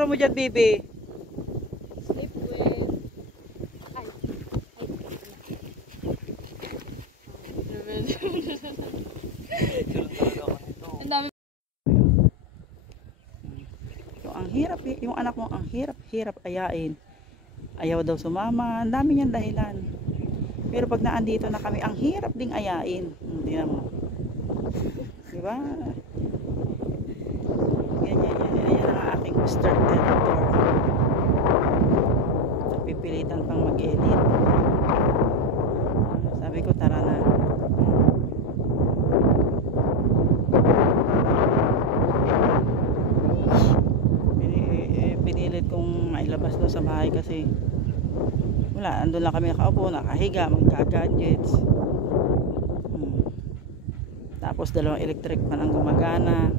siguro mo dyan, baby? Sleep well. Ay. Ang dami. Ang hirap, yung anak mo, ang hirap ayain. Ayaw daw sumama, ang dami niyang dahilan. Pero pag naandito na kami, ang hirap ding ayain. Hindi mo. Diba? Ganyan yan. Ayan ang aking Mr. Editor. Napipilitan pang mag-edit. Sabi ko, tara na. Pinilit kong mailabas doon sa bahay kasi wala, andun lang kami nakaupo, nakahiga, magka-gadgets. Tapos dalawang electric fan ang gumagana.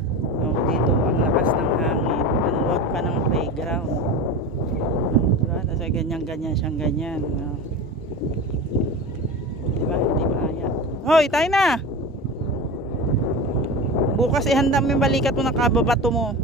Dito ang lakas ng hangin, nanonood pa ng playground. Diba? Tapos ganyan siyang ganyan. Diba? Hindi maaya. Hoy, tayo na! Bukas ihanda mo yung balikat mo ng kababato mo.